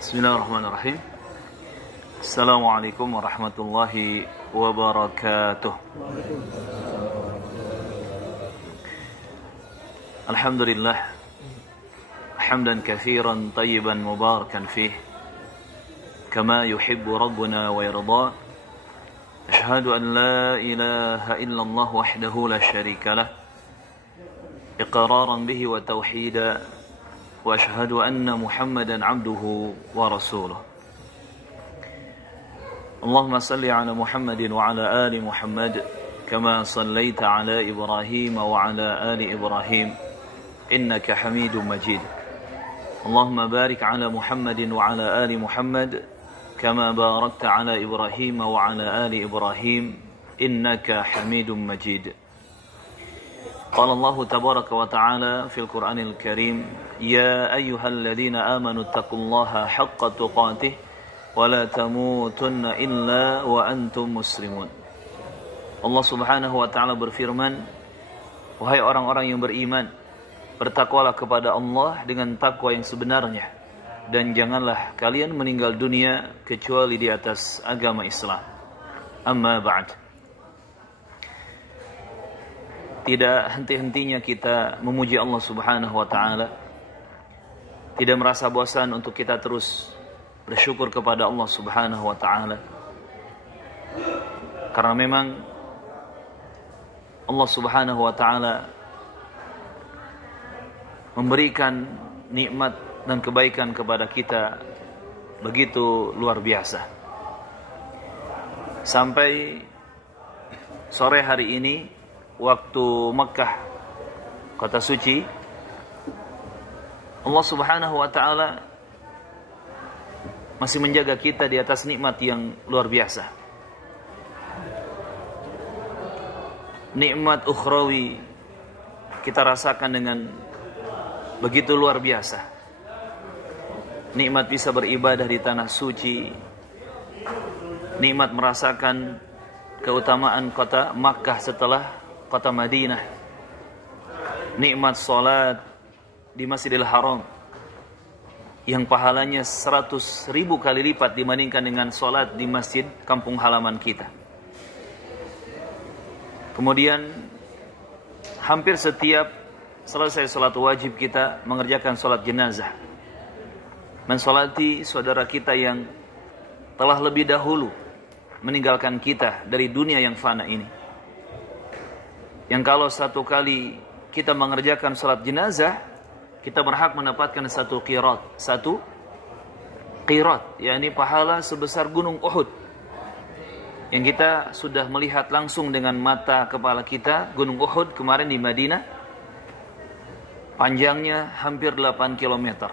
Bismillahirrahmanirrahim. Assalamualaikum warahmatullahi wabarakatuh. Alhamdulillah, hamdan katsiran tayyiban mubarakan fih, kama yuhibbu rabbuna wa yarda. Ashhadu an la ilaha illallah wahdahu la syarika lah, iqraran bihi wa tauhida. وأشهد أن محمدا عبده ورسوله. اللهم صل على محمد وعلى آل محمد كما صليت على إبراهيم وعلى آل إبراهيم إنك حميد مجيد. اللهم بارك على محمد وعلى آل محمد كما باركت على إبراهيم وعلى آل إبراهيم إنك حميد مجيد. قال الله تبارك وتعالى في القرآن الكريم: يا أيها الذين آمنوا اتقوا الله حق تقاته ولا تموتن إلا وأنتم مسلمون. Allah Subhanahu wa taala berfirman, wahai orang-orang yang beriman, bertakwalah kepada Allah dengan takwa yang sebenarnya, dan janganlah kalian meninggal dunia kecuali di atas agama Islam. Amma ba'd. Tidak henti-hentinya kita memuji Allah Subhanahu wa taala. Tidak merasa bosan untuk kita terus bersyukur kepada Allah Subhanahu wa taala. Karena memang Allah Subhanahu wa taala memberikan nikmat dan kebaikan kepada kita begitu luar biasa. Sampai sore hari ini waktu Mekah, kota suci, Allah Subhanahu wa taala masih menjaga kita di atas nikmat yang luar biasa. Nikmat ukhrawi kita rasakan dengan begitu luar biasa. Nikmat bisa beribadah di tanah suci, nikmat merasakan keutamaan kota Makkah setelah kota Madinah, nikmat salat di Masjidil Haram yang pahalanya 100.000 kali lipat dibandingkan dengan salat di masjid kampung halaman kita. Kemudian hampir setiap selesai salat wajib kita mengerjakan salat jenazah, mensolati saudara kita yang telah lebih dahulu meninggalkan kita dari dunia yang fana ini. Yang kalau satu kali kita mengerjakan salat jenazah, kita berhak mendapatkan satu qirat, yakni pahala sebesar gunung Uhud. Yang kita sudah melihat langsung dengan mata kepala kita, gunung Uhud kemarin di Madinah, panjangnya hampir 8 km,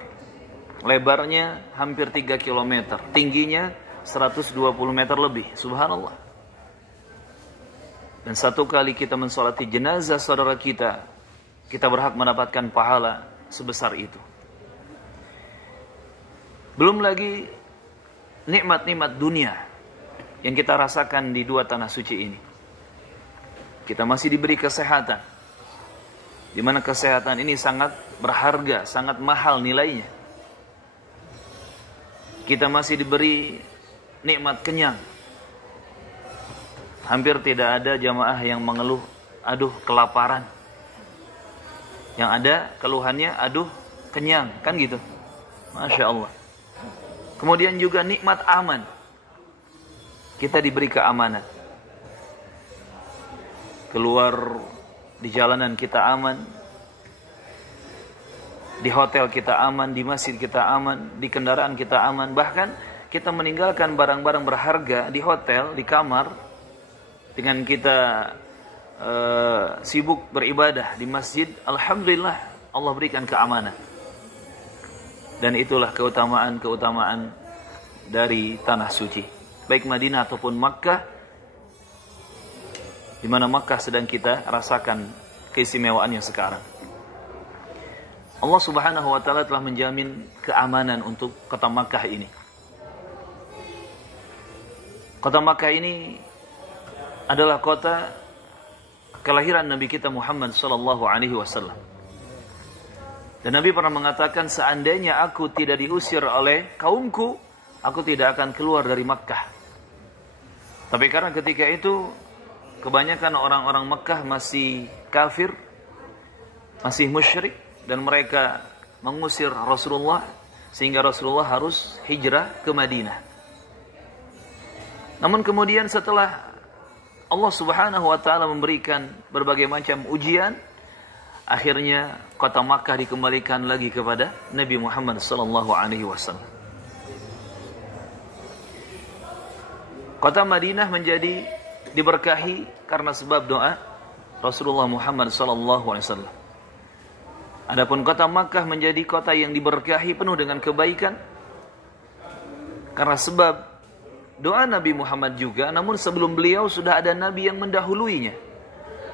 lebarnya hampir 3 km, tingginya 120 meter lebih, subhanallah. Dan satu kali kita mensolati jenazah saudara kita, kita berhak mendapatkan pahala sebesar itu. Belum lagi nikmat-nikmat dunia yang kita rasakan di dua tanah suci ini. Kita masih diberi kesehatan, di mana kesehatan ini sangat berharga, sangat mahal nilainya. Kita masih diberi nikmat kenyang. Hampir tidak ada jamaah yang mengeluh, aduh kelaparan. Yang ada keluhannya, aduh kenyang, kan gitu. Masya Allah. Kemudian juga nikmat aman. Kita diberi keamanan. Keluar di jalanan kita aman, di hotel kita aman, di masjid kita aman, di kendaraan kita aman. Bahkan kita meninggalkan barang-barang berharga di hotel, di kamar, dengan kita sibuk beribadah di masjid. Alhamdulillah, Allah berikan keamanan. Dan itulah keutamaan-keutamaan dari tanah suci, baik Madinah ataupun Makkah, di mana Makkah sedang kita rasakan keistimewaannya sekarang. Allah Subhanahu wa taala telah menjamin keamanan untuk kota Makkah ini. Kota Makkah ini adalah kota kelahiran Nabi kita Muhammad sallallahu alaihi wasallam. Dan Nabi pernah mengatakan, seandainya aku tidak diusir oleh kaumku, aku tidak akan keluar dari Makkah. Tapi karena ketika itu kebanyakan orang-orang Makkah masih kafir, masih musyrik, dan mereka mengusir Rasulullah, sehingga Rasulullah harus hijrah ke Madinah. Namun kemudian setelah Allah Subhanahu wa taala memberikan berbagai macam ujian, akhirnya kota Makkah dikembalikan lagi kepada Nabi Muhammad sallallahu alaihi wasallam. Kota Madinah menjadi diberkahi karena sebab doa Rasulullah Muhammad sallallahu alaihi wasallam. Adapun kota Makkah menjadi kota yang diberkahi penuh dengan kebaikan karena sebab doa Nabi Muhammad juga, namun sebelum beliau sudah ada nabi yang mendahuluinya,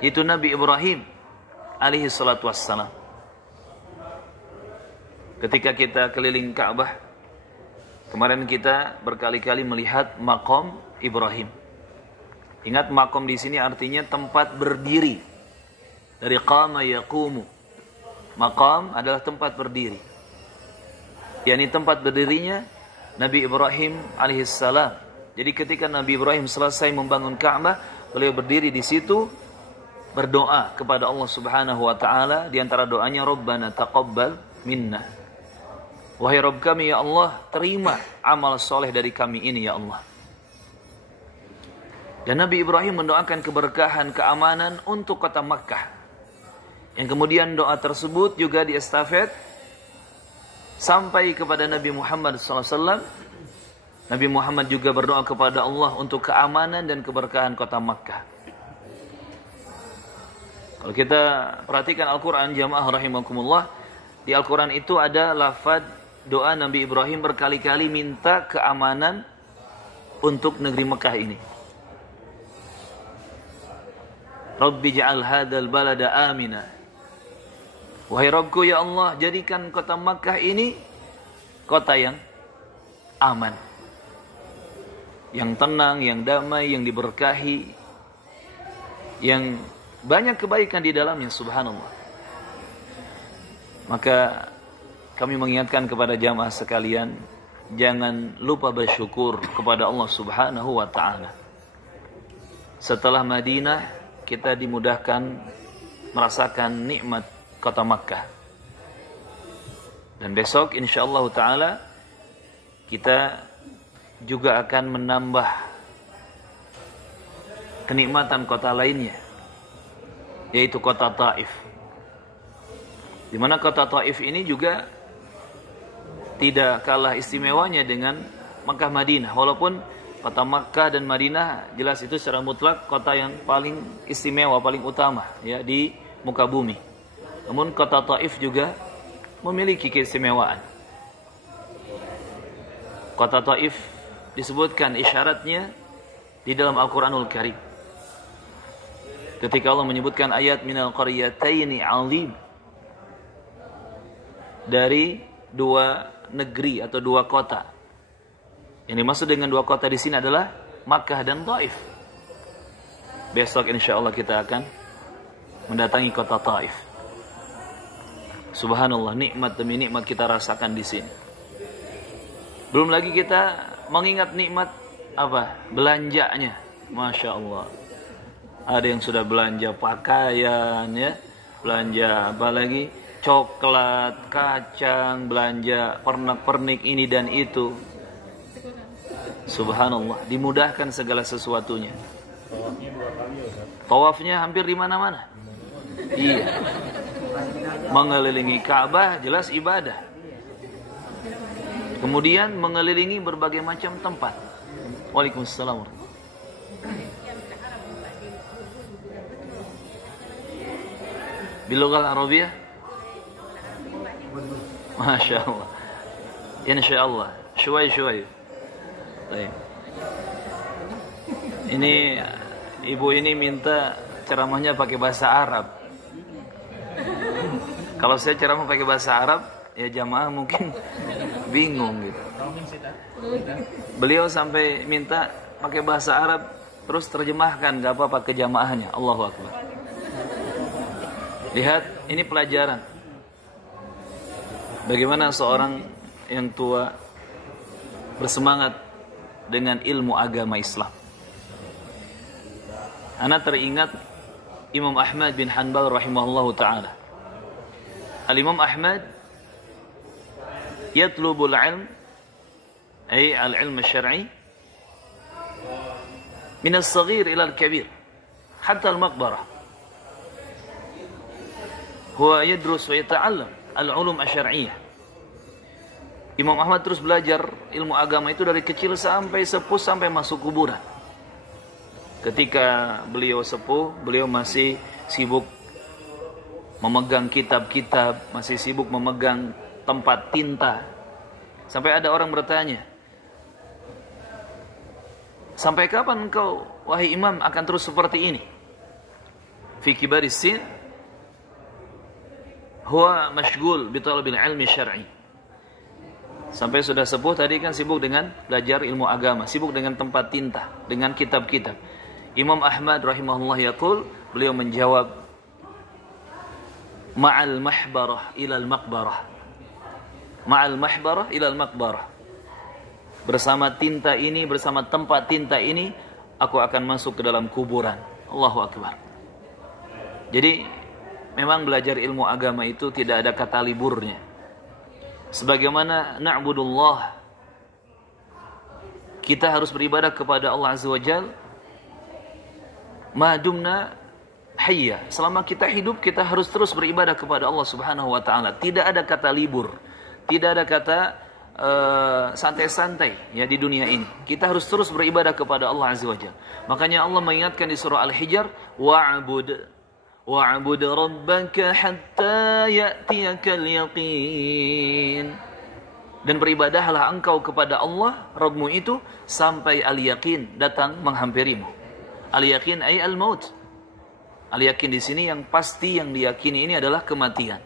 yaitu Nabi Ibrahim alaihi salatu wassalam. Ketika kita keliling Ka'bah, kemarin kita berkali-kali melihat maqam Ibrahim. Ingat, maqam di sini artinya tempat berdiri. Dari qama yaqumu. Maqam adalah tempat berdiri. yakni tempat berdirinya Nabi Ibrahim alaihissalam. Jadi ketika Nabi Ibrahim selesai membangun Ka'bah, beliau berdiri di situ berdoa kepada Allah Subhanahu wa taala. Di antara doanya, Rabbana taqabbal minna. Wahai Rabb kami ya Allah, terima amal soleh dari kami ini ya Allah. Dan Nabi Ibrahim mendoakan keberkahan, keamanan untuk kota Makkah. Yang kemudian doa tersebut juga diestafet sampai kepada Nabi Muhammad SAW. Nabi Muhammad juga berdoa kepada Allah untuk keamanan dan keberkahan kota Makkah. Kalau kita perhatikan Al-Quran jamaah rahimakumullah, di Al-Quran itu ada lafaz doa Nabi Ibrahim berkali-kali minta keamanan untuk negeri Mekah ini. Rabbi ja'al hadzal balada amina. Wahai Rabbku ya Allah, jadikan kota Makkah ini kota yang aman, yang tenang, yang damai, yang diberkahi, yang banyak kebaikan di dalamnya, subhanallah. Maka kami mengingatkan kepada jamaah sekalian, jangan lupa bersyukur kepada Allah Subhanahu wa taala. Setelah Madinah, kita dimudahkan merasakan nikmat kota Makkah. Dan besok insyaallah taala kita juga akan menambah kenikmatan kota lainnya, yaitu kota Taif. Di mana kota Taif ini juga tidak kalah istimewanya dengan Makkah Madinah. Walaupun kota Makkah dan Madinah jelas itu secara mutlak kota yang paling istimewa, paling utama ya di muka bumi. Namun kota Taif juga memiliki keistimewaan. Kota Taif disebutkan isyaratnya di dalam Al-Quranul Karim. Ketika Allah menyebutkan ayat minal qaryataini azim, dari dua negeri atau dua kota. Yang dimaksud dengan dua kota di sini adalah Makkah dan Taif. Besok insyaallah kita akan mendatangi kota Taif. Subhanallah, nikmat demi nikmat kita rasakan di sini. Belum lagi kita mengingat nikmat apa? Belanjanya. Masya Allah. Ada yang sudah belanja pakaian ya, belanja apa lagi? Coklat, kacang, belanja pernak-pernik ini dan itu. Subhanallah, dimudahkan segala sesuatunya. Tawafnya hampir di mana-mana. Iya. Mengelilingi Ka'bah jelas ibadah. Kemudian mengelilingi berbagai macam tempat. Waalaikumsalam. Bilughal Arabiyah. Masya Allah. Insyaallah. Syuai. Ini ibu ini minta ceramahnya pakai bahasa Arab. Kalau saya ceramah pakai bahasa Arab, ya jamaah mungkin bingung gitu. Beliau sampai minta pakai bahasa Arab, terus terjemahkan, gak apa-apa ke jamaahnya. Allahu Akbar. Lihat, ini pelajaran. Bagaimana seorang yang tua bersemangat dengan ilmu agama Islam. Ana teringat Imam Ahmad bin Hanbal rahimahullahu ta'ala. Al-Imam Ahmad yatlubul ilm, ay al-ilm syar'i, min as-saghir ila al-kabir, hatta al-maqbarah. Huwa yadrus wa yata'allam al-ulum asy-syar'iyyah. Imam Ahmad terus belajar ilmu agama itu dari kecil sampai sepuh, sampai masuk kuburan. Ketika beliau sepuh, beliau masih sibuk memegang kitab-kitab, masih sibuk memegang tempat tinta. Sampai ada orang bertanya, sampai kapan engkau, wahai imam, akan terus seperti ini? Fi kibaris sin, huwa mashghul bi talabil ilmi syar'i. Sampai sudah sepuh tadi kan sibuk dengan belajar ilmu agama, sibuk dengan tempat tinta, dengan kitab-kitab. Imam Ahmad rahimahullah yaqul, beliau menjawab, ma'al mahbarah ilal maqbarah. Ma'al mahbarah ilal maqbarah. Bersama tinta ini, bersama tempat tinta ini, aku akan masuk ke dalam kuburan. Allahu Akbar. Jadi memang belajar ilmu agama itu tidak ada kata liburnya. Sebagaimana na'budullah, kita harus beribadah kepada Allah Azza wa Jal ma dumna hayya. Selama kita hidup, kita harus terus beribadah kepada Allah Subhanahu wa ta'ala. Tidak ada kata libur, tidak ada kata santai-santai ya di dunia ini. Kita harus terus beribadah kepada Allah Azza wa Jal. Makanya Allah mengingatkan di surah Al-Hijr, wa'bud rabbaka hatta ya'tiyakal yaqin. Dan beribadahlah engkau kepada Allah Rabbmu itu sampai al-yaqin datang menghampirimu. Al-yaqin ay al-maut. Al-yaqin di sini yang pasti, yang diyakini ini adalah kematian.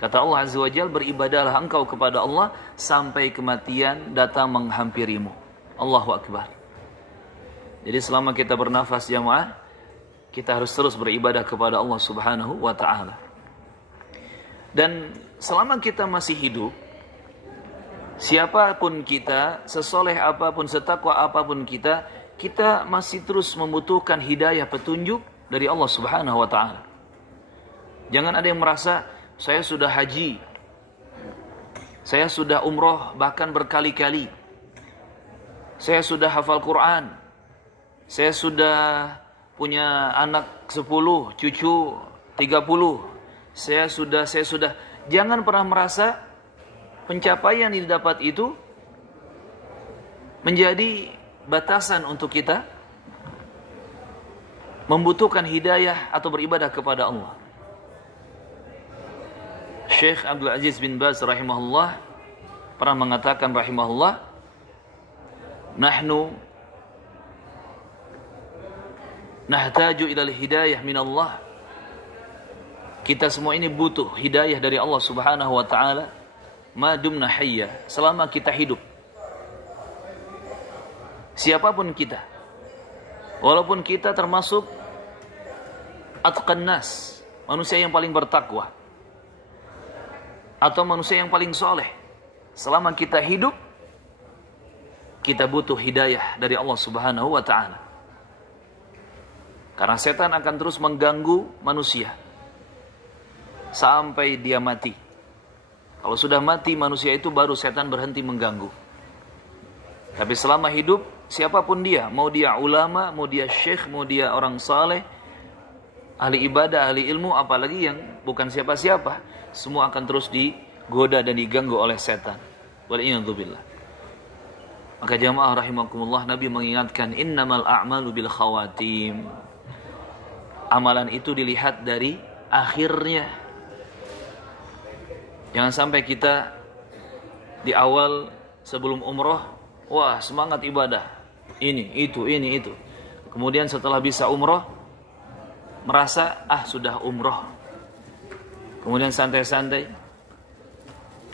Kata Allah Azza wa Jalla, beribadahlah engkau kepada Allah sampai kematian datang menghampirimu. Allahu Akbar. Jadi selama kita bernafas jamaah, kita harus terus beribadah kepada Allah Subhanahu wa ta'ala. Dan selama kita masih hidup, siapapun kita, sesoleh apapun, setakwa apapun kita, kita masih terus membutuhkan hidayah, petunjuk dari Allah Subhanahu wa ta'ala. Jangan ada yang merasa, saya sudah haji, saya sudah umroh bahkan berkali-kali, saya sudah hafal Quran, saya sudah punya anak 10, cucu 30. Saya sudah. Jangan pernah merasa pencapaian yang didapat itu menjadi batasan untuk kita membutuhkan hidayah atau beribadah kepada Allah. Syekh Abdul Aziz bin Baz rahimahullah pernah mengatakan rahimahullah, nahnu nahtaju ilal hidayah min Allah. Kita semua ini butuh hidayah dari Allah Subhanahu wa ta'ala ma dumna hayya, selama kita hidup. Siapapun kita, walaupun kita termasuk atqan nas, manusia yang paling bertakwa, atau manusia yang paling soleh, selama kita hidup, kita butuh hidayah dari Allah Subhanahu wa ta'ala. Karena setan akan terus mengganggu manusia sampai dia mati. Kalau sudah mati manusia itu, baru setan berhenti mengganggu. Tapi selama hidup, siapapun dia, mau dia ulama, mau dia syekh, mau dia orang saleh, ahli ibadah, ahli ilmu, apalagi yang bukan siapa-siapa, semua akan terus digoda dan diganggu oleh setan. Wal'iyadzubillah. Maka jamaah rahimakumullah, Nabi mengingatkan, innamal a'malu bil khawatim. Amalan itu dilihat dari akhirnya. Jangan sampai kita di awal sebelum umroh, wah semangat ibadah, ini itu. Kemudian setelah bisa umroh, merasa sudah umroh. Kemudian santai-santai,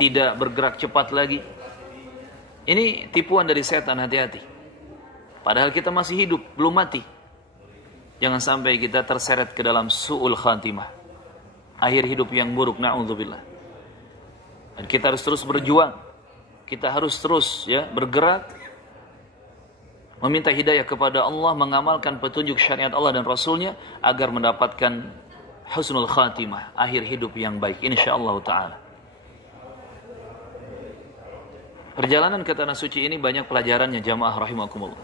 tidak bergerak cepat lagi. Ini tipuan dari setan, hati-hati. Padahal kita masih hidup, belum mati. Jangan sampai kita terseret ke dalam su'ul khatimah, akhir hidup yang buruk, na'udzubillah. Dan kita harus terus berjuang. Kita harus terus ya bergerak meminta hidayah kepada Allah, mengamalkan petunjuk syariat Allah dan Rasulnya agar mendapatkan husnul khatimah, akhir hidup yang baik insyaallah taala. Perjalanan ke tanah suci ini banyak pelajarannya jamaah rahimakumullah.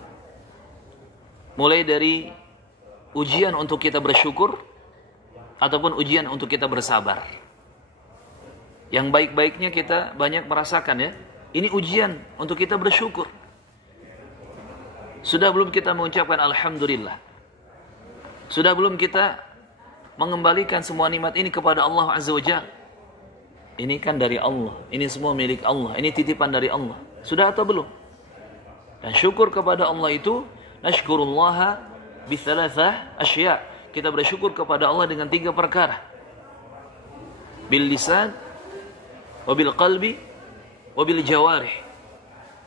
Mulai dari ujian untuk kita bersyukur ataupun ujian untuk kita bersabar. Yang baik-baiknya kita banyak merasakan ya. Ini ujian untuk kita bersyukur. Sudah belum kita mengucapkan alhamdulillah? Sudah belum kita mengembalikan semua nikmat ini kepada Allah Azza wa Jalla? Ini kan dari Allah. Ini semua milik Allah. Ini titipan dari Allah. Sudah atau belum? Dan syukur kepada Allah itu, nashkurullaha bithalatha asya'. Kita bersyukur kepada Allah dengan 3 perkara. Bil lisan, wabil qalbi, wabil jawarih.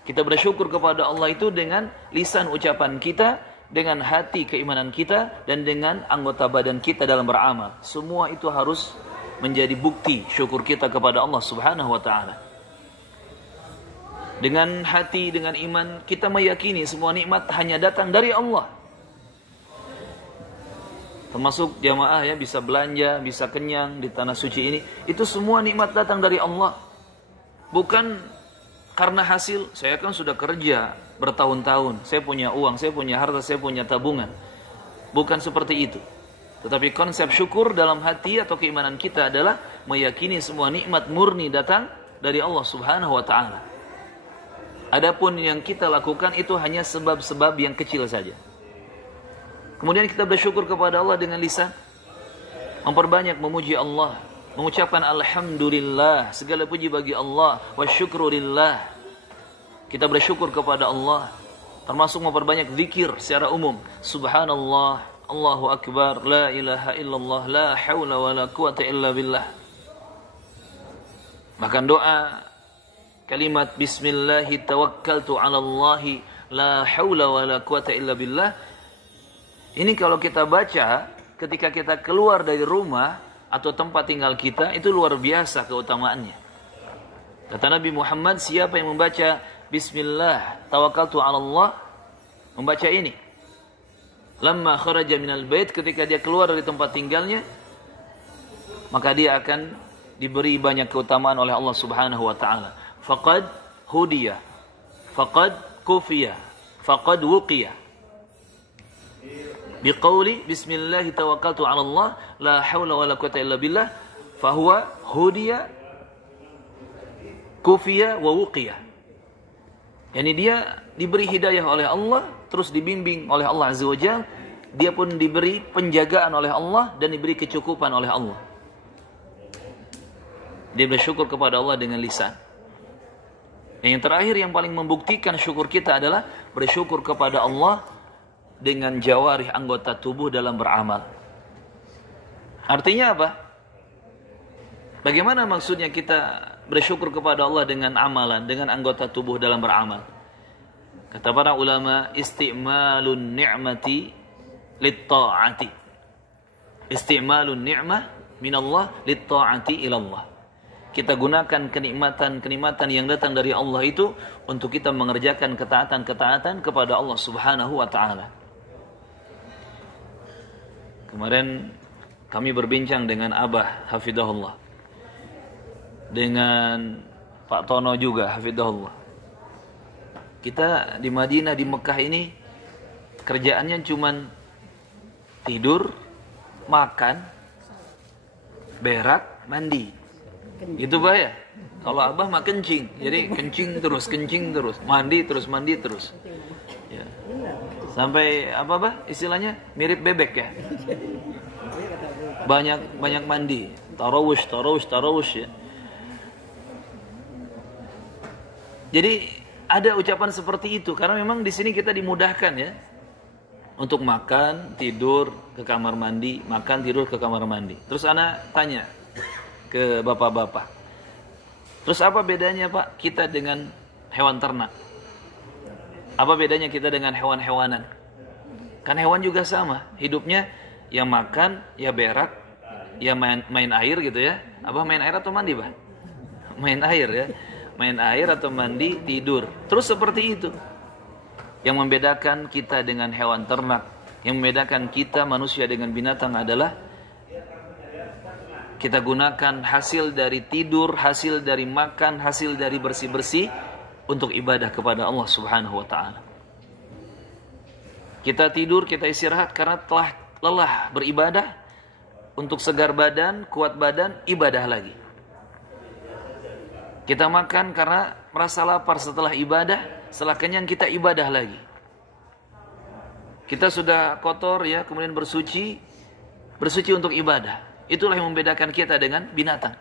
Kita bersyukur kepada Allah itu dengan lisan ucapan kita, dengan hati keimanan kita, dan dengan anggota badan kita dalam beramal. Semua itu harus menjadi bukti syukur kita kepada Allah Subhanahu wa ta'ala. Dengan hati, dengan iman, kita meyakini semua nikmat hanya datang dari Allah. Termasuk jamaah ya, bisa belanja, bisa kenyang di tanah suci ini. Itu semua nikmat datang dari Allah. Bukan karena hasil, saya kan sudah kerja bertahun-tahun, saya punya uang, saya punya harta, saya punya tabungan. Bukan seperti itu. Tetapi konsep syukur dalam hati atau keimanan kita adalah meyakini semua nikmat murni datang dari Allah Subhanahu wa ta'ala. Adapun yang kita lakukan itu hanya sebab-sebab yang kecil saja. Kemudian kita bersyukur kepada Allah dengan lisan, memperbanyak memuji Allah, mengucapkan alhamdulillah, segala puji bagi Allah, wa syukurillah. Kita bersyukur kepada Allah, termasuk memperbanyak zikir secara umum. Subhanallah, Allahu akbar, la ilaha illallah, la haula wa la quwata illa billah. Bahkan doa kalimat bismillahi tawakkaltu ala Allahi, la haula wa la quwata illa billah. Ini kalau kita baca ketika kita keluar dari rumah atau tempat tinggal kita, itu luar biasa keutamaannya. Kata Nabi Muhammad, siapa yang membaca bismillah tawakkaltu 'ala Allah, membaca ini, lamma kharaja minal bait, ketika dia keluar dari tempat tinggalnya, maka dia akan diberi banyak keutamaan oleh Allah Subhanahu wa taala. Faqad hudiya, faqad kufiya, faqad wuqiya. Biqauli bismillahi tawakkaltu 'ala Allah, la haula wala quwata illa billah, fahuwa hudiya, kufiya wa wuqiya. Yani dia diberi hidayah oleh Allah, terus dibimbing oleh Allah Azza wa Jalla, dia pun diberi penjagaan oleh Allah dan diberi kecukupan oleh Allah. Dia bersyukur kepada Allah dengan lisan. Yang terakhir yang paling membuktikan syukur kita adalah bersyukur kepada Allah dengan jawarih, anggota tubuh dalam beramal. Artinya apa? Bagaimana maksudnya kita bersyukur kepada Allah dengan amalan, dengan anggota tubuh dalam beramal? Kata para ulama, isti'malun ni'mati lit-ta'ati. Isti'malun ni'mah minallah lit-ta'ati ilallah. Kita gunakan kenikmatan-kenikmatan yang datang dari Allah itu untuk kita mengerjakan ketaatan-ketaatan kepada Allah Subhanahu wa ta'ala. Kemarin kami berbincang dengan Abah hafidahullah, dengan Pak Tono juga hafidahullah. Kita di Madinah, di Mekah ini kerjaannya cuman tidur, makan, berak, mandi. Itu Bah ya. Kalau Abah mah kencing, jadi kencing terus, mandi terus. Ya. Sampai apa Bah? Istilahnya mirip bebek ya. Banyak mandi, tarawush ya. Jadi ada ucapan seperti itu karena memang di sini kita dimudahkan ya untuk makan, tidur, ke kamar mandi, makan, tidur, ke kamar mandi. Terus ana tanya ke bapak-bapak, terus apa bedanya Pak kita dengan hewan ternak? Apa bedanya kita dengan hewan-hewanan? Kan hewan juga sama, hidupnya ya makan, ya berak, ya main air gitu ya. Abah main air atau mandi Bah? main air ya. Main air atau mandi, tidur. Terus seperti itu. Yang membedakan kita dengan hewan ternak, yang membedakan kita manusia dengan binatang adalah kita gunakan hasil dari tidur, hasil dari makan, hasil dari bersih-bersih untuk ibadah kepada Allah Subhanahu wa taala. Kita tidur, kita istirahat karena telah lelah beribadah, untuk segar badan, kuat badan, ibadah lagi. Kita makan karena merasa lapar setelah ibadah, setelah kenyang kita ibadah lagi. Kita sudah kotor ya, kemudian bersuci untuk ibadah. Itulah yang membedakan kita dengan binatang.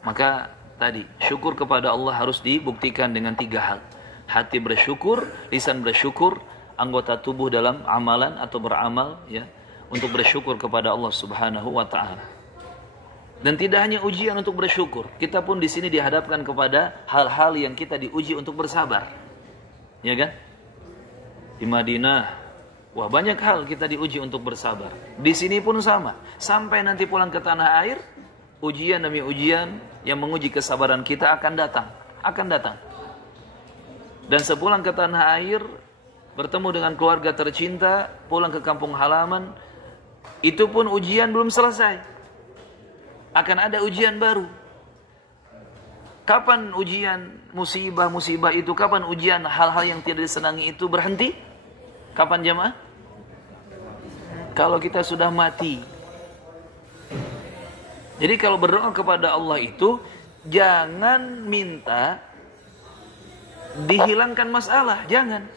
Maka tadi, syukur kepada Allah harus dibuktikan dengan 3 hal. Hati bersyukur, lisan bersyukur, anggota tubuh dalam amalan atau beramal ya, untuk bersyukur kepada Allah Subhanahu wa taala. Dan tidak hanya ujian untuk bersyukur, kita pun di sini dihadapkan kepada hal-hal yang kita diuji untuk bersabar. Ya kan? Di Madinah, wah banyak hal kita diuji untuk bersabar. Di sini pun sama. Sampai nanti pulang ke tanah air, ujian demi ujian yang menguji kesabaran kita akan datang. Dan sepulang ke tanah air, bertemu dengan keluarga tercinta, pulang ke kampung halaman, itu pun ujian belum selesai. Akan ada ujian baru. Kapan ujian musibah itu, kapan ujian hal-hal yang tidak disenangi itu berhenti? Kapan jemaah? Kalau kita sudah mati. Jadi kalau berdoa kepada Allah itu, jangan minta dihilangkan masalah, jangan.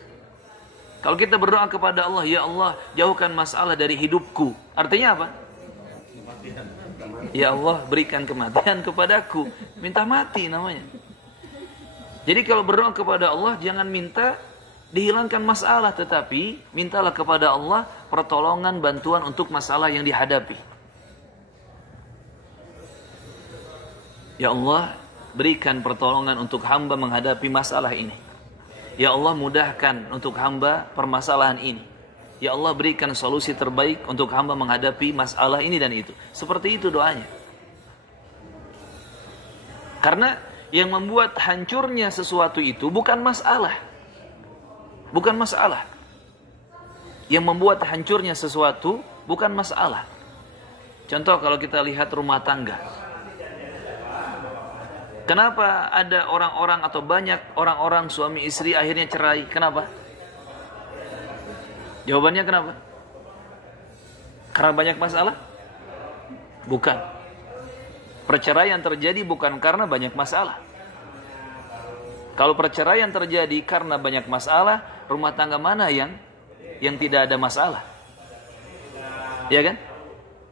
Kalau kita berdoa kepada Allah, ya Allah, jauhkan masalah dari hidupku. Artinya apa? Ya Allah, berikan kematian kepadaku. Minta mati namanya. Jadi kalau berdoa kepada Allah, jangan minta dihilangkan masalah, tetapi mintalah kepada Allah pertolongan, bantuan untuk masalah yang dihadapi. Ya Allah, berikan pertolongan untuk hamba menghadapi masalah ini. Ya Allah, mudahkan untuk hamba permasalahan ini. Ya Allah, berikan solusi terbaik untuk hamba menghadapi masalah ini dan itu. Seperti itu doanya. Karena yang membuat hancurnya sesuatu itu bukan masalah. Bukan masalah. Yang membuat hancurnya sesuatu bukan masalah. Contoh kalau kita lihat rumah tangga. Kenapa ada orang-orang atau banyak orang-orang suami istri akhirnya cerai? Kenapa? Jawabannya kenapa? Karena banyak masalah? Bukan. Perceraian terjadi bukan karena banyak masalah. Kalau perceraian terjadi karena banyak masalah, rumah tangga mana yang tidak ada masalah? Ya kan?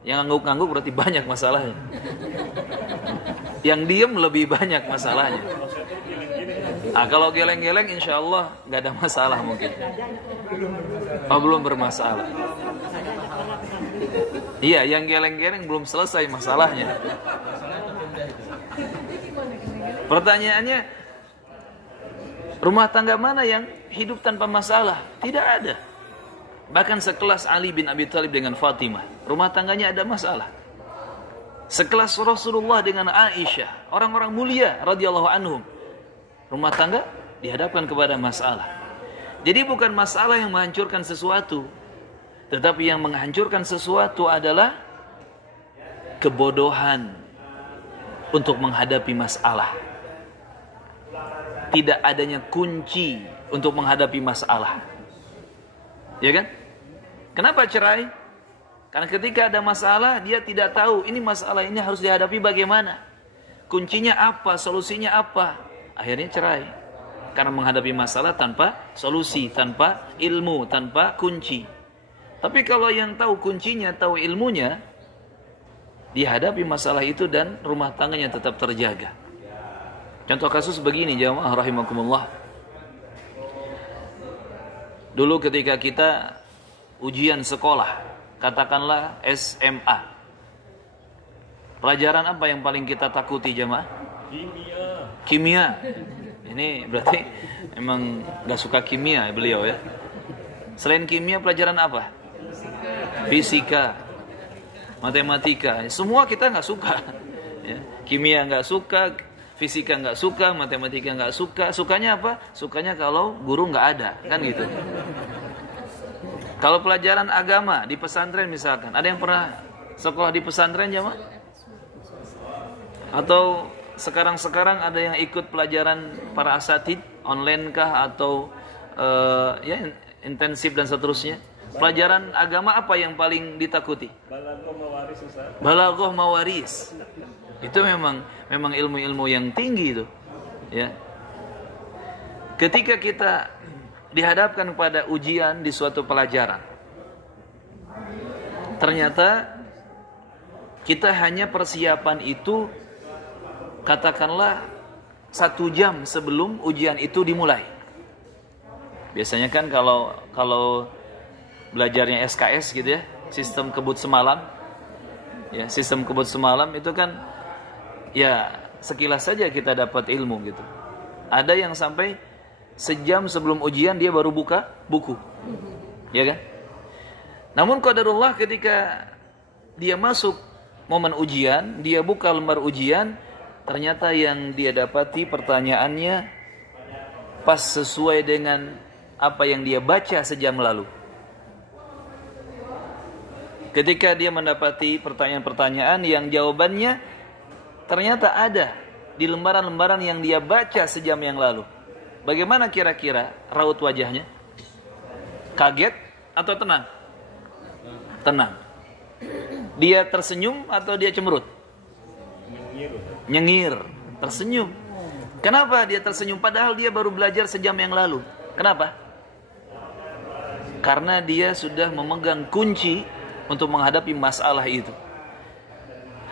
Yang ngangguk-ngangguk berarti banyak masalahnya. Yang diem lebih banyak masalahnya. Kalau geleng-geleng insya Allah gak ada masalah mungkin. Belum bermasalah. Iya, yang geleng-geleng belum selesai masalahnya. Pertanyaannya, rumah tangga mana yang hidup tanpa masalah? Tidak ada. Bahkan sekelas Ali bin Abi Thalib dengan Fatimah, rumah tangganya ada masalah. Sekelas Rasulullah dengan Aisyah, orang-orang mulia radhiyallahu anhum, rumah tangga dihadapkan kepada masalah. Jadi bukan masalah yang menghancurkan sesuatu, tetapi yang menghancurkan sesuatu adalah kebodohan untuk menghadapi masalah. Tidak adanya kunci untuk menghadapi masalah. Ya kan? Kenapa cerai? Karena ketika ada masalah, dia tidak tahu ini masalah ini harus dihadapi bagaimana. Kuncinya apa? Solusinya apa? Akhirnya cerai. Karena menghadapi masalah tanpa solusi, tanpa ilmu, tanpa kunci. Tapi kalau yang tahu kuncinya, tahu ilmunya, dihadapi masalah itu dan rumah tangganya tetap terjaga. Contoh kasus begini, jamaah rahimakumullah. Dulu ketika kita ujian sekolah, katakanlah SMA. Pelajaran apa yang paling kita takuti, jamaah? Kimia. Ini berarti emang gak suka kimia beliau ya. Selain kimia, pelajaran apa? Fisika, matematika. Semua kita gak suka. Ya. Kimia nggak suka, fisika nggak suka, matematika nggak suka. Sukanya apa? Sukanya kalau guru nggak ada, kan gitu. Kalau pelajaran agama di pesantren misalkan, ada yang pernah sekolah di pesantren jamaah? Atau sekarang ada yang ikut pelajaran para asatid online kah atau ya intensif dan seterusnya? Pelajaran agama apa yang paling ditakuti? Balaghah mawaris, Ustaz. Balaghah mawaris. Itu memang ilmu-ilmu yang tinggi itu, ya. Ketika kita dihadapkan pada ujian di suatu pelajaran, ternyata kita hanya persiapan itu katakanlah 1 jam sebelum ujian itu dimulai. Biasanya kan kalau belajarnya SKS gitu ya, sistem kebut semalam, ya sistem kebut semalam itu kan ya sekilas saja kita dapat ilmu gitu. Ada yang sampai sejam sebelum ujian dia baru buka buku, ya kan? Namun qadarullah ketika dia masuk momen ujian, dia buka lembar ujian, ternyata yang dia dapati pertanyaannya pas sesuai dengan apa yang dia baca sejam lalu. Ketika dia mendapati pertanyaan-pertanyaan yang jawabannya ternyata ada di lembaran-lembaran yang dia baca sejam yang lalu. Bagaimana kira-kira raut wajahnya? Kaget atau tenang? Tenang. Dia tersenyum atau dia cemberut? Nyengir. Tersenyum. Kenapa dia tersenyum? Padahal dia baru belajar sejam yang lalu. Kenapa? Karena dia sudah memegang kunci untuk menghadapi masalah itu.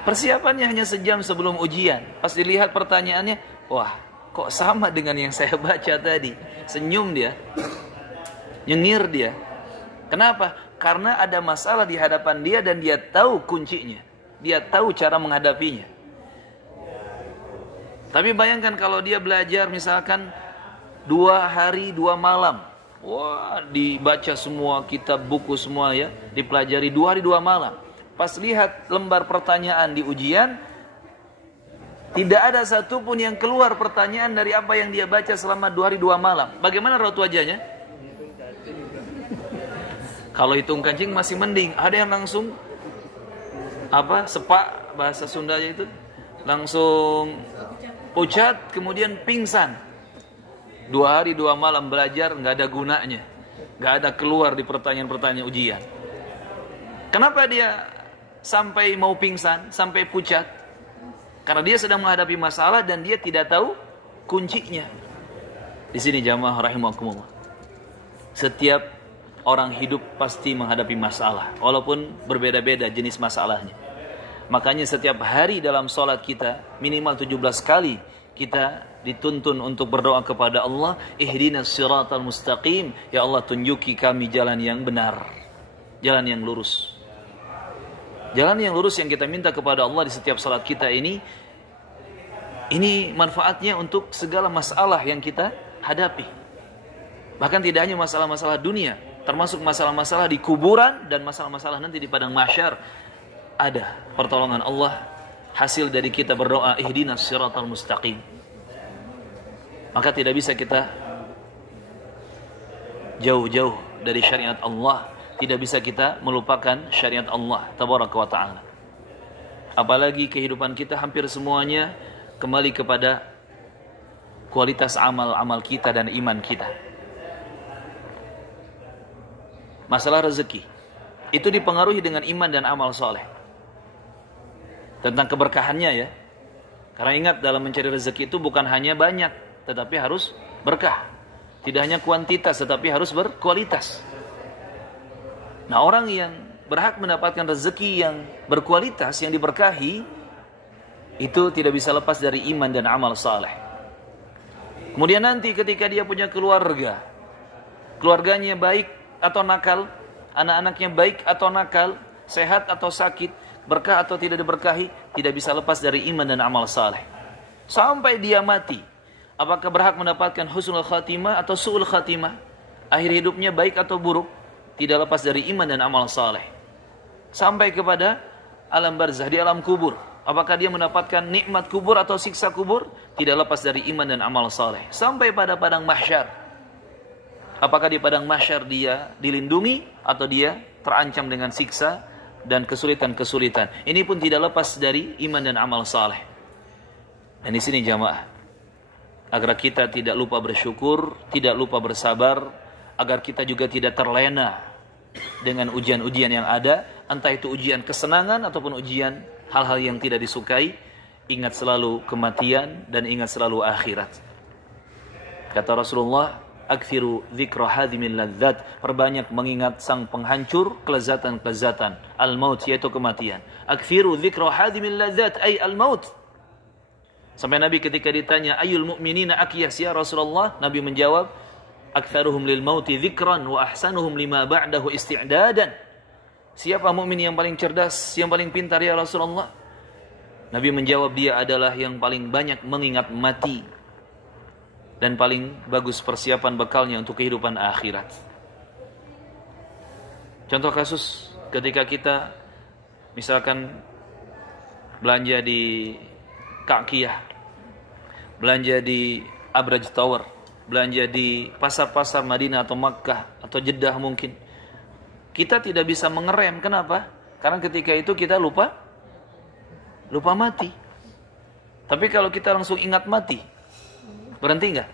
Persiapannya hanya sejam sebelum ujian. Pas dilihat pertanyaannya, wah, kok sama dengan yang saya baca tadi. Senyum dia. Nyengir dia. Kenapa? Karena ada masalah di hadapan dia dan dia tahu kuncinya. Dia tahu cara menghadapinya. Tapi bayangkan kalau dia belajar misalkan 2 hari 2 malam. Wah, dibaca semua kitab buku semua ya, dipelajari 2 hari 2 malam. Pas lihat lembar pertanyaan di ujian, tidak ada satupun yang keluar pertanyaan dari apa yang dia baca selama 2 hari 2 malam. Bagaimana raut wajahnya? Kalau hitung kancing masih mending. Ada yang langsung sepak bahasa Sundanya itu, langsung pucat kemudian pingsan. 2 hari 2 malam belajar nggak ada gunanya, nggak ada keluar di pertanyaan-pertanyaan ujian. Kenapa dia sampai mau pingsan, sampai pucat? Karena dia sedang menghadapi masalah dan dia tidak tahu kuncinya. Di sini jamaah rahimakumullah, setiap orang hidup pasti menghadapi masalah, walaupun berbeda-beda jenis masalahnya. Makanya setiap hari dalam sholat kita minimal 17 kali kita dituntun untuk berdoa kepada Allah, ihdinas siratal mustaqim, ya Allah tunjuki kami jalan yang benar, jalan yang lurus. Jalan yang lurus yang kita minta kepada Allah di setiap salat kita ini manfaatnya untuk segala masalah yang kita hadapi. Bahkan tidak hanya masalah-masalah dunia, termasuk masalah-masalah di kuburan dan masalah-masalah nanti di padang mahsyar. Ada pertolongan Allah hasil dari kita berdoa ihdinas siratal mustaqim. Maka tidak bisa kita jauh-jauh dari syariat Allah, tidak bisa kita melupakan syariat Allah tabaraka wa ta'ala. Apalagi kehidupan kita hampir semuanya kembali kepada kualitas amal-amal kita dan iman kita. Masalah rezeki itu dipengaruhi dengan iman dan amal soleh. Tentang keberkahannya ya. Karena ingat, dalam mencari rezeki itu bukan hanya banyak, tetapi harus berkah. Tidak hanya kuantitas, tetapi harus berkualitas. Nah, orang yang berhak mendapatkan rezeki yang berkualitas, yang diberkahi, itu tidak bisa lepas dari iman dan amal saleh. Kemudian nanti ketika dia punya keluarga, keluarganya baik atau nakal, anak-anaknya baik atau nakal, sehat atau sakit, berkah atau tidak diberkahi, tidak bisa lepas dari iman dan amal saleh. Sampai dia mati, apakah berhak mendapatkan husnul khatimah atau su'ul khatimah, akhir hidupnya baik atau buruk, tidak lepas dari iman dan amal saleh. Sampai kepada alam barzah, di alam kubur, Apakah dia mendapatkan nikmat kubur atau siksa kubur? Tidak lepas dari iman dan amal saleh. Sampai pada padang mahsyar. Apakah di padang mahsyar dia dilindungi atau dia terancam dengan siksa dan kesulitan-kesulitan? Ini pun tidak lepas dari iman dan amal saleh. Dan di sini jamaah, agar kita tidak lupa bersyukur, tidak lupa bersabar, agar kita juga tidak terlena dengan ujian-ujian yang ada, entah itu ujian kesenangan ataupun ujian hal-hal yang tidak disukai. Ingat selalu kematian dan ingat selalu akhirat. Kata Rasulullah, akthiru dzikra hadhimil ladzat, perbanyak mengingat sang penghancur kelezatan-kelezatan, al-maut, yaitu kematian. Akthiru dzikra hadhimil ladzat ay al-maut. Sampai Nabi ketika ditanya, ayul mu'minina akyas ya Rasulullah, Nabi menjawab, aktsaruhum lil mauti dzikran wa ahsanuhum lima ba'dahu isti'dadan. Siapa mukmin yang paling cerdas, yang paling pintar ya Rasulullah? Nabi menjawab, dia adalah yang paling banyak mengingat mati dan paling bagus persiapan bekalnya untuk kehidupan akhirat. Contoh kasus ketika kita misalkan belanja di Kakiyah, belanja di Abraj Tower, belanja di pasar-pasar Madinah atau Makkah atau Jeddah mungkin. Kita tidak bisa mengerem. Kenapa? Karena ketika itu kita lupa mati. Tapi kalau kita langsung ingat mati, berhenti nggak?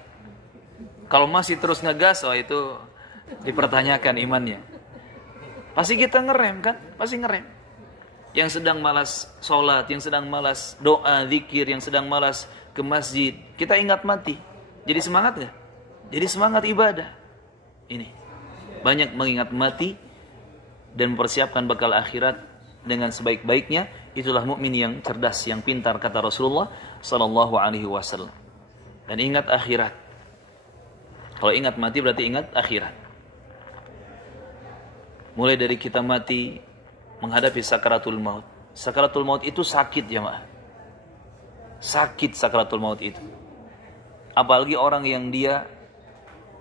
Kalau masih terus ngegas, itu dipertanyakan imannya. Pasti kita ngerem kan? Pasti ngerem. Yang sedang malas sholat, yang sedang malas doa, zikir, yang sedang malas ke masjid, kita ingat mati. Jadi semangat nggak? Jadi semangat ibadah. Ini banyak mengingat mati dan mempersiapkan bekal akhirat dengan sebaik-baiknya. Itulah mukmin yang cerdas, yang pintar, kata Rasulullah sallallahu alaihi wasallam. Dan ingat akhirat. Kalau ingat mati berarti ingat akhirat. Mulai dari kita mati menghadapi sakaratul maut. Sakaratul maut itu sakit ya, Mak. Sakit sakaratul maut itu. Apalagi orang yang dia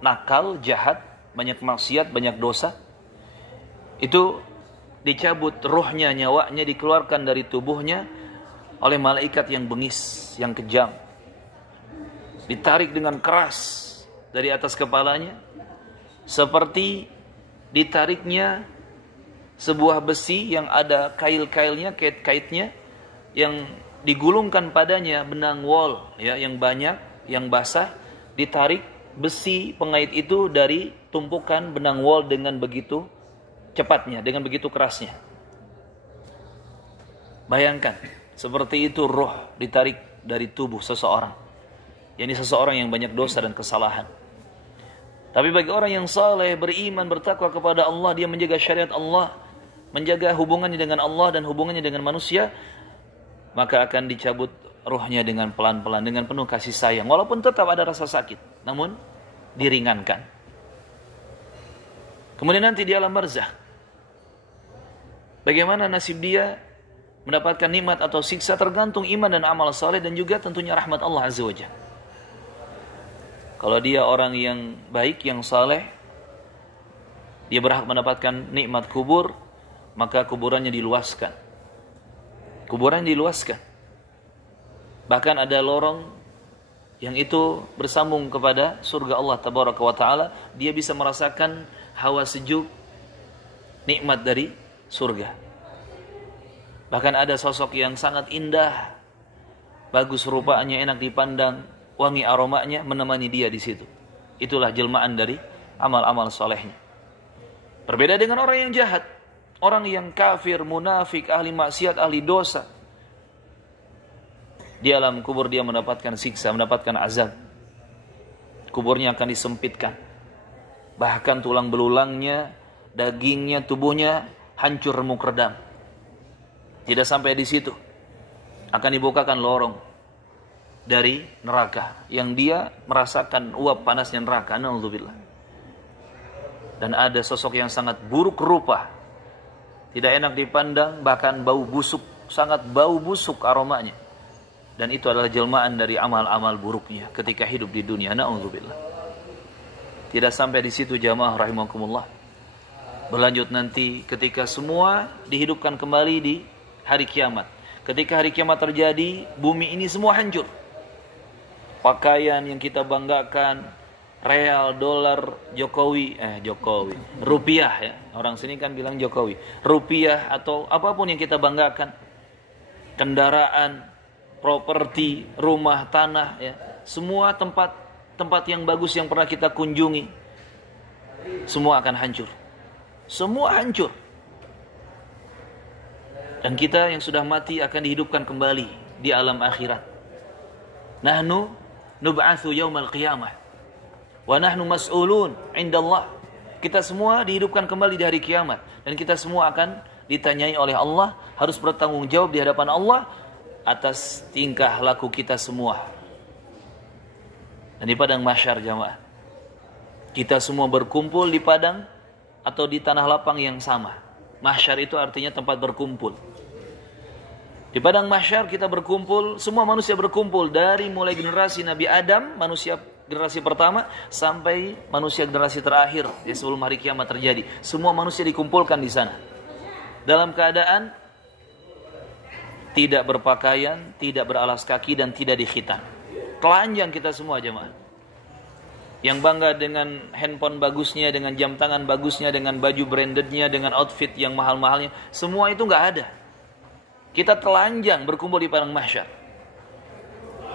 nakal, jahat, banyak maksiat, banyak dosa. Itu dicabut ruhnya, nyawanya dikeluarkan dari tubuhnya oleh malaikat yang bengis, yang kejam. Ditarik dengan keras dari atas kepalanya, seperti ditariknya sebuah besi yang ada kail-kailnya, kait-kaitnya, yang digulungkan padanya benang wol, ya, yang banyak, yang basah. Ditarik besi pengait itu dari tumpukan benang wol dengan begitu cepatnya, dengan begitu kerasnya. Bayangkan, seperti itu roh ditarik dari tubuh seseorang. Yani seseorang yang banyak dosa dan kesalahan. Tapi bagi orang yang saleh, beriman, bertakwa kepada Allah, dia menjaga syariat Allah, menjaga hubungannya dengan Allah dan hubungannya dengan manusia, maka akan dicabut rohnya dengan pelan-pelan, dengan penuh kasih sayang. Walaupun tetap ada rasa sakit, namun diringankan. Kemudian nanti di alam barzakh, bagaimana nasib dia mendapatkan nikmat atau siksa tergantung iman dan amal saleh dan juga tentunya rahmat Allah Azza wa Jalla. Kalau dia orang yang baik, yang saleh, dia berhak mendapatkan nikmat kubur, maka kuburannya diluaskan. Kuburan diluaskan. Bahkan ada lorong yang itu bersambung kepada surga Allah Tabaraka wa Ta'ala. Dia bisa merasakan hawa sejuk, nikmat dari surga. Bahkan ada sosok yang sangat indah, bagus rupanya, enak dipandang, wangi aromanya, menemani dia di situ. Itulah jelmaan dari amal-amal solehnya. Berbeda dengan orang yang jahat, orang yang kafir, munafik, ahli maksiat, ahli dosa. Di alam kubur dia mendapatkan siksa, mendapatkan azab. Kuburnya akan disempitkan. Bahkan tulang belulangnya, dagingnya, tubuhnya hancur remuk redam. Tidak sampai di situ, akan dibukakan lorong dari neraka yang dia merasakan uap panasnya neraka. Na'udzubillah. Dan ada sosok yang sangat buruk rupa, tidak enak dipandang, bahkan bau busuk, sangat bau busuk aromanya. Dan itu adalah jelmaan dari amal-amal buruknya ketika hidup di dunia. Na'udzubillah. Tidak sampai di situ jamaah rahimakumullah. Berlanjut nanti ketika semua dihidupkan kembali di hari kiamat. Ketika hari kiamat terjadi, bumi ini semua hancur. Pakaian yang kita banggakan, real, dolar, Jokowi, rupiah ya. Orang sini kan bilang Jokowi. Rupiah atau apapun yang kita banggakan. Kendaraan, properti, rumah, tanah ya. Semua tempat yang bagus yang pernah kita kunjungi, semua akan hancur. Semua hancur. Dan kita yang sudah mati akan dihidupkan kembali di alam akhirat. Nahnu nub'atsu yaumal qiyamah wa nahnu mas'ulun 'inda Allah. Kita semua dihidupkan kembali di hari kiamat dan kita semua akan ditanyai oleh Allah, harus bertanggung jawab di hadapan Allah atas tingkah laku kita semua. Dan di padang mahsyar jamaah, kita semua berkumpul di padang atau di tanah lapang yang sama. Mahsyar itu artinya tempat berkumpul. Di padang mahsyar kita berkumpul, semua manusia berkumpul dari mulai generasi Nabi Adam, manusia generasi pertama, sampai manusia generasi terakhir ya, sebelum hari kiamat terjadi. Semua manusia dikumpulkan di sana dalam keadaan tidak berpakaian, tidak beralas kaki, dan tidak dikhitan. Telanjang kita semua jemaah. Yang bangga dengan handphone bagusnya, dengan jam tangan bagusnya, dengan baju brandednya, dengan outfit yang mahal-mahalnya, semua itu nggak ada. Kita telanjang berkumpul di padang mahsyar.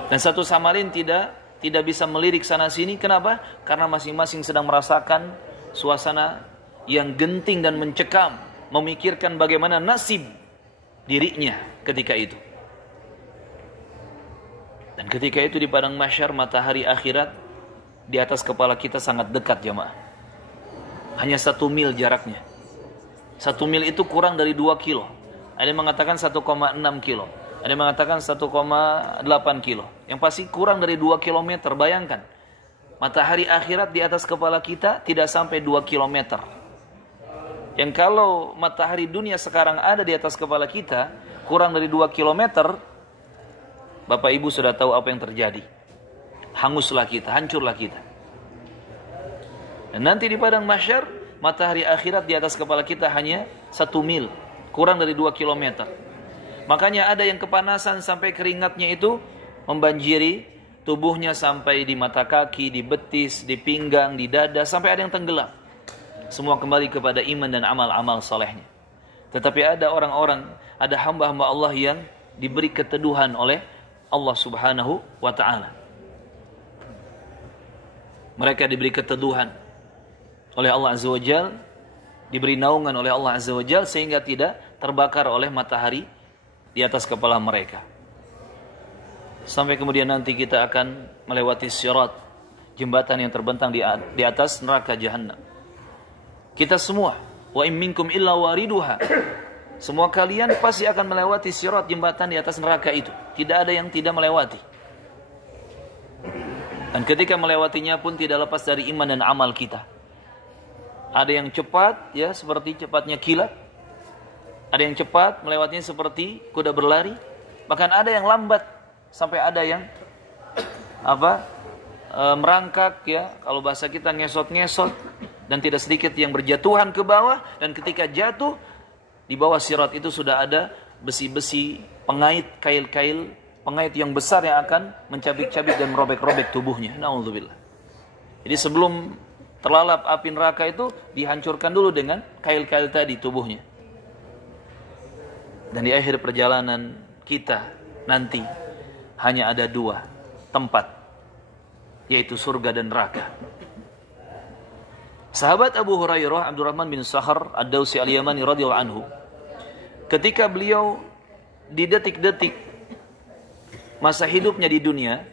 Dan satu sama lain tidak bisa melirik sana sini. Kenapa? Karena masing-masing sedang merasakan suasana yang genting dan mencekam, memikirkan bagaimana nasib dirinya ketika itu. Dan ketika itu di padang mahsyar, matahari akhirat di atas kepala kita sangat dekat jemaah. Hanya 1 mil jaraknya. 1 mil itu kurang dari 2 kilo. Ada yang mengatakan 1,6 kilo. Ada yang mengatakan 1,8 kilo. Yang pasti kurang dari 2 kilometer. Bayangkan, matahari akhirat di atas kepala kita tidak sampai 2 kilometer. Yang kalau matahari dunia sekarang ada di atas kepala kita kurang dari 2 kilometer, Bapak Ibu sudah tahu apa yang terjadi. Hanguslah kita, hancurlah kita. Dan nanti di padang mahsyar, matahari akhirat di atas kepala kita hanya 1 mil, kurang dari 2 kilometer. Makanya ada yang kepanasan sampai keringatnya itu membanjiri tubuhnya sampai di mata kaki, di betis, di pinggang, di dada, sampai ada yang tenggelam. Semua kembali kepada iman dan amal-amal solehnya. Tetapi ada orang-orang, ada hamba-hamba Allah yang diberi keteduhan oleh Allah Subhanahu wa ta'ala. Mereka diberi keteduhan oleh Allah Azza wa Jal, diberi naungan oleh Allah Azza wa Jal, sehingga tidak terbakar oleh matahari di atas kepala mereka. Sampai kemudian nanti kita akan melewati sirat, jembatan yang terbentang di atas neraka Jahannam. Kita semua, wa in minkum illa wariduha, semua kalian pasti akan melewati sirat, jembatan di atas neraka itu. Tidak ada yang tidak melewati. Dan ketika melewatinya pun tidak lepas dari iman dan amal kita. Ada yang cepat, ya, seperti cepatnya kilat. Ada yang cepat melewatinya seperti kuda berlari. Bahkan ada yang lambat, sampai ada yang merangkak, ya, kalau bahasa kita ngesot-ngesot. Dan tidak sedikit yang berjatuhan ke bawah. Dan ketika jatuh, di bawah sirat itu sudah ada besi-besi, pengait, kail-kail, pengait yang besar yang akan mencabik-cabik dan merobek-robek tubuhnya. Na'udzubillah. Jadi sebelum terlalap api neraka itu, dihancurkan dulu dengan kail-kail tadi tubuhnya. Dan di akhir perjalanan kita nanti hanya ada 2 tempat, yaitu surga dan neraka. Sahabat Abu Hurairah Abdurrahman bin Sakhar Ad-Dawsi Al-Yamani radhiyallahu anhu, ketika beliau di detik-detik masa hidupnya di dunia,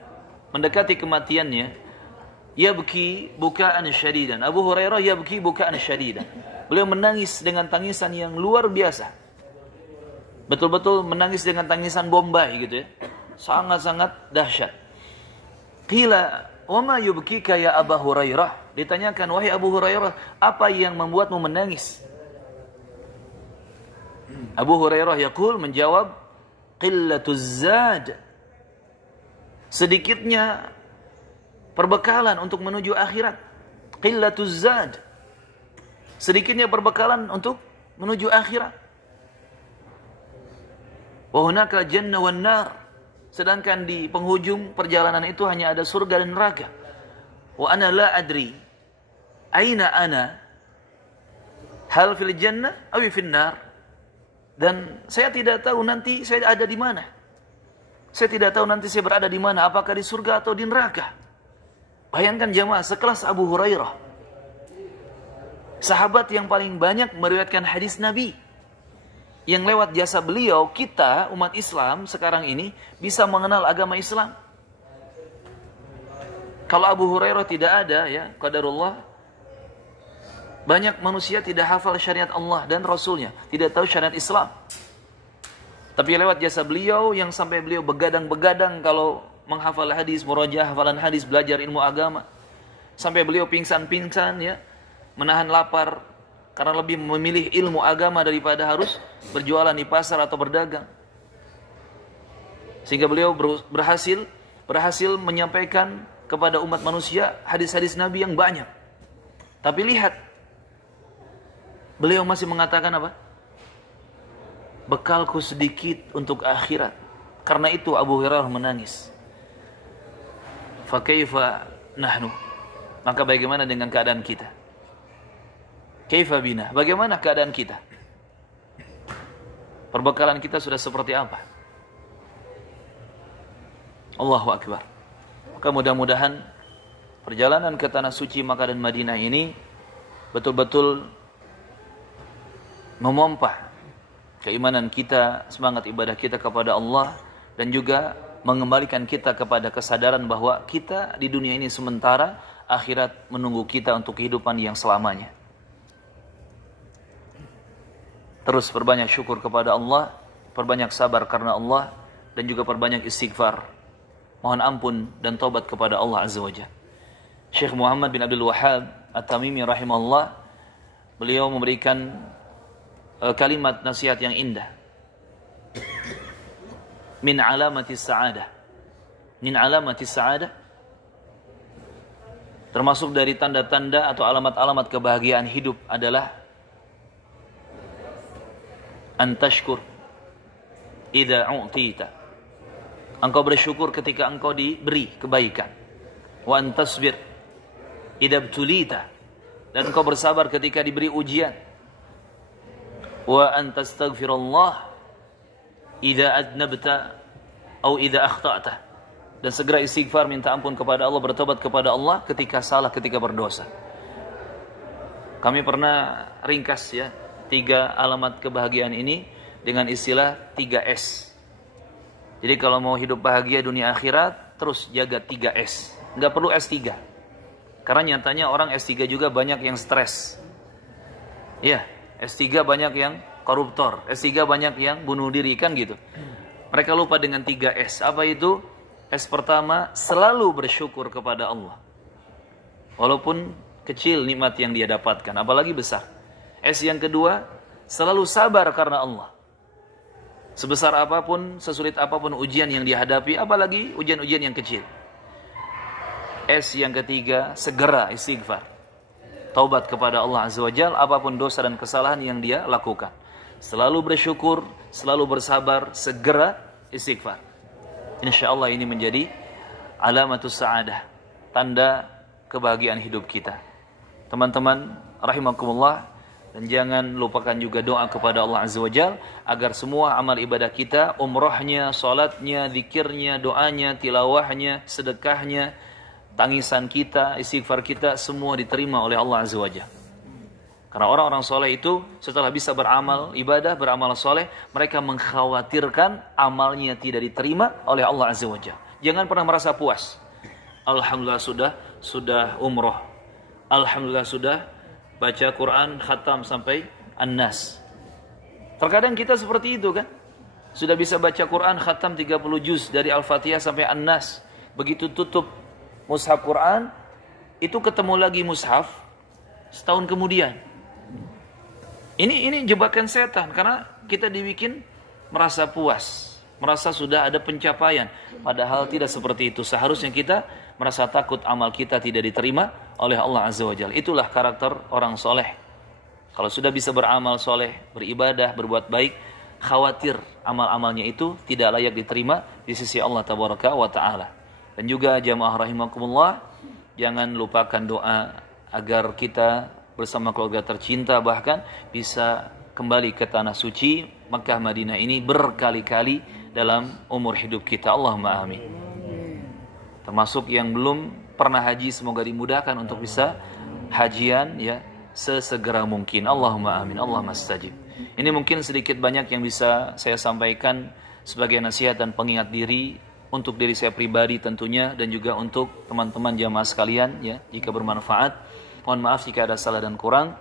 mendekati kematiannya, yabki bukaan syadidan. Abu Hurairah yabki bukaan syadidan. Beliau menangis dengan tangisan yang luar biasa. Betul-betul menangis dengan tangisan Bombay gitu ya. Sangat-sangat dahsyat. Qila, "Wa ma yubkika ya Abu Hurairah?" Ditanyakan, "Wahai Abu Hurairah, apa yang membuatmu menangis?" Abu Hurairah yaqul, menjawab, "Qillatuz zad." Sedikitnya perbekalan untuk menuju akhirat. Qillatuz zad. Sedikitnya perbekalan untuk menuju akhirat. Wa hunaka jannah wan nar. Sedangkan di penghujung perjalanan itu hanya ada surga dan neraka. Wa ana la adri aina ana, hal fil jannah aw fil nar. Dan saya tidak tahu nanti saya ada di mana. Saya tidak tahu nanti saya berada di mana, apakah di surga atau di neraka. Bayangkan jemaah, sekelas Abu Hurairah, sahabat yang paling banyak meriwayatkan hadis Nabi, yang lewat jasa beliau kita umat Islam sekarang ini bisa mengenal agama Islam. Kalau Abu Hurairah tidak ada, ya qadarullah, banyak manusia tidak hafal syariat Allah dan Rasulnya, tidak tahu syariat Islam. Tapi lewat jasa beliau yang sampai beliau begadang-begadang kalau menghafal hadis, murajaah hafalan hadis, belajar ilmu agama, sampai beliau pingsan-pingsan, ya, menahan lapar karena lebih memilih ilmu agama daripada harus berjualan di pasar atau berdagang. Sehingga beliau berhasil menyampaikan kepada umat manusia hadis-hadis Nabi yang banyak. Tapi lihat, beliau masih mengatakan apa? Bekalku sedikit untuk akhirat. Karena itu Abu Hurairah menangis. Fa kaifa nahnu? Maka bagaimana dengan keadaan kita? Kaifa bina? Bagaimana keadaan kita? Perbekalan kita sudah seperti apa? Allahu Akbar. Maka mudah-mudahan perjalanan ke tanah suci Makkah dan Madinah ini betul-betul memompa keimanan kita, semangat ibadah kita kepada Allah, dan juga mengembalikan kita kepada kesadaran bahwa kita di dunia ini sementara, akhirat menunggu kita untuk kehidupan yang selamanya. Terus perbanyak syukur kepada Allah, perbanyak sabar karena Allah, dan juga perbanyak istighfar, mohon ampun dan taubat kepada Allah Azza wa Jalla. Syekh Muhammad bin Abdul Wahhab At-Tamimi rahimahullah, beliau memberikan kalimat nasihat yang indah. Min alamati sa'adah. Min alamati sa'adah, termasuk dari tanda-tanda atau alamat-alamat kebahagiaan hidup adalah antashkur idza u'tita. Engkau bersyukur ketika engkau diberi kebaikan. Wa antasbir idza btulita. Dan engkau bersabar ketika diberi ujian. Wa antastaghfirullah idza adnabta atau idza akhta'ta. Dan segera istighfar, minta ampun kepada Allah, bertobat kepada Allah ketika salah, ketika berdosa. Kami pernah ringkas, ya, 3 alamat kebahagiaan ini dengan istilah 3S. Jadi kalau mau hidup bahagia dunia akhirat, terus jaga 3S. Nggak perlu S3. Karena nyatanya orang S3 juga banyak yang stres. Ya, S3 banyak yang koruptor, S3 banyak yang bunuh diri, kan gitu. Mereka lupa dengan 3S. Apa itu? S pertama, selalu bersyukur kepada Allah. Walaupun kecil nikmat yang dia dapatkan, apalagi besar. S yang kedua, selalu sabar karena Allah. Sebesar apapun, sesulit apapun ujian yang dihadapi, apalagi ujian-ujian yang kecil. S yang ketiga, segera istighfar. Taubat kepada Allah Azza wa Jalla apapun dosa dan kesalahan yang dia lakukan. Selalu bersyukur, selalu bersabar, segera istighfar. Insyaallah ini menjadi alamatus sa'adah, tanda kebahagiaan hidup kita. Teman-teman rahimakumullah, dan jangan lupakan juga doa kepada Allah Azza wa Jalla agar semua amal ibadah kita, umrahnya, salatnya, zikirnya, doanya, tilawahnya, sedekahnya, tangisan kita, istighfar kita, semua diterima oleh Allah Azza wa Jalla. Karena orang-orang soleh itu setelah bisa beramal ibadah, beramal soleh, mereka mengkhawatirkan amalnya tidak diterima oleh Allah Azza wa Jalla. Jangan pernah merasa puas. Alhamdulillah sudah umroh. Alhamdulillah sudah baca Quran, khatam sampai An-Nas. Terkadang kita seperti itu, kan? Sudah bisa baca Quran, khatam 30 juz dari Al-Fatihah sampai An-Nas. Begitu tutup mushaf Quran, itu ketemu lagi mushaf setahun kemudian. Ini jebakan setan, karena kita dibikin merasa puas, merasa sudah ada pencapaian, padahal tidak seperti itu. Seharusnya kita merasa takut amal kita tidak diterima oleh Allah Azza wa Jalla. Itulah karakter orang soleh. Kalau sudah bisa beramal soleh, beribadah, berbuat baik, khawatir amal-amalnya itu tidak layak diterima di sisi Allah tabaraka wa taala. Dan juga jamaah rahimakumullah, jangan lupakan doa agar kita bersama keluarga tercinta bahkan bisa kembali ke tanah suci Makkah Madinah ini berkali-kali dalam umur hidup kita. Allahumma amin. Termasuk yang belum pernah haji, semoga dimudahkan untuk bisa hajian ya sesegera mungkin. Allahumma amin. Allahumma astajib. Ini mungkin sedikit banyak yang bisa saya sampaikan sebagai nasihat dan pengingat diri untuk diri saya pribadi tentunya, dan juga untuk teman-teman jamaah sekalian ya, jika bermanfaat. Mohon maaf jika ada salah dan kurang.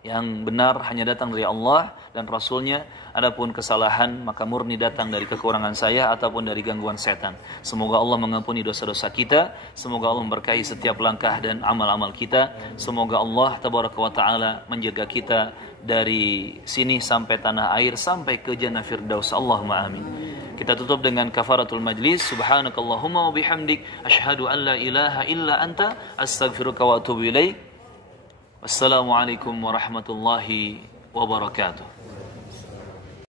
Yang benar hanya datang dari Allah dan Rasulnya. Adapun kesalahan maka murni datang dari kekurangan saya ataupun dari gangguan setan. Semoga Allah mengampuni dosa-dosa kita. Semoga Allah memberkahi setiap langkah dan amal-amal kita. Semoga Allah tabaraka wa ta'ala menjaga kita dari sini sampai tanah air, sampai ke jannah firdaus. Allahumma amin. Kita tutup dengan kafaratul majlis. Subhanakallahumma wa bihamdik, asyhadu an la ilaha illa anta, astaghfiruka wa atubu ilaik. Wassalamualaikum warahmatullahi wabarakatuh.